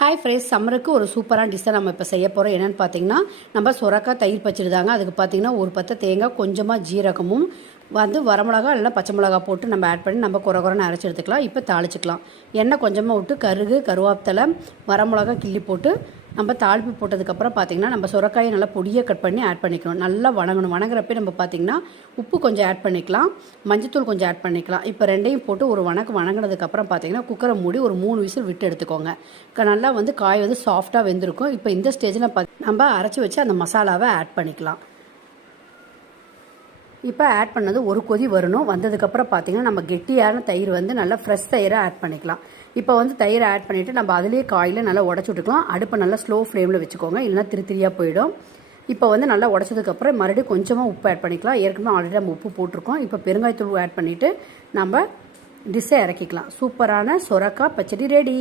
Hi friends, சம்மருக்கு ஒரு சூப்பரான டிஷ்ஷை நம்ம இப்போ செய்ய போகிறோம். என்னென்னு பார்த்தீங்கன்னா, நம்ம சுரக்காய் தயிர் பச்சடி தாங்க. அதுக்கு பார்த்தீங்கன்னா ஒரு பத்தை தேங்காய், கொஞ்சமாக ஜீரகமும் வரமிளகா இல்லைனா பச்சை மிளகா போட்டு நம்ம ஆட் பண்ணி நம்ம குறன்னு அரைச்சி எடுத்துக்கலாம். இப்போ தாளிச்சிக்கலாம். எண்ணெய் கொஞ்சமாக விட்டு கருகு, கருவேப்பிலை, வரமிளகா கிள்ளி போட்டு நம்ம தாளிப்பு போட்டதுக்கப்புறம் பார்த்திங்கன்னா நம்ம சுரக்காயை நல்லா பொடியை கட் பண்ணி ஆட் பண்ணிக்கணும். நல்லா வணங்கணும். வணங்குறப்ப நம்ம பார்த்திங்கன்னா உப்பு கொஞ்சம் ஆட் பண்ணிக்கலாம், மஞ்சத்தூள் கொஞ்சம் ஆட் பண்ணிக்கலாம். இப்போ ரெண்டையும் போட்டு ஒரு வணங்கினதுக்கப்புறம் பார்த்திங்கன்னா குக்கரை மூடி ஒரு 3 விசில் விட்டு எடுத்துக்கோங்க. நல்லா காய் சாஃப்டாக வெந்திருக்கும். இப்போ இந்த ஸ்டேஜில் நம்ம அரைச்சி வச்சு அந்த மசாலாவை ஆட் பண்ணிக்கலாம். இப்போ ஆட் பண்ணது ஒரு கொதி வரணும். வந்ததுக்கப்புறம் பார்த்திங்கன்னா நம்ம கெட்டியான தயிர் நல்லா ஃப்ரெஷ் தயிரை ஆட் பண்ணிக்கலாம். இப்போ தயிரை ஆட் பண்ணிவிட்டு நம்ம அதிலே காயில் நல்லா உடச்சி விட்டுக்கலாம். அடுப்பை நல்லா ஸ்லோ ஃப்ளேமில் வச்சுக்கோங்க, இல்லைனா திரியாக போயிடும். இப்போ நல்லா உடச்சதுக்கப்புறம் மறுபடியும் கொஞ்சமாக உப்பு ஆட் பண்ணிக்கலாம். ஏற்கனவே ஆல்ரெடி நம்ம உப்பு போட்டிருக்கோம். இப்போ பெருங்காயத்தூள் ஆட் பண்ணிவிட்டு நம்ம டிஷ்ஷை இறக்கிக்கலாம். சூப்பரான சுரக்காய் பச்சடி ரெடி.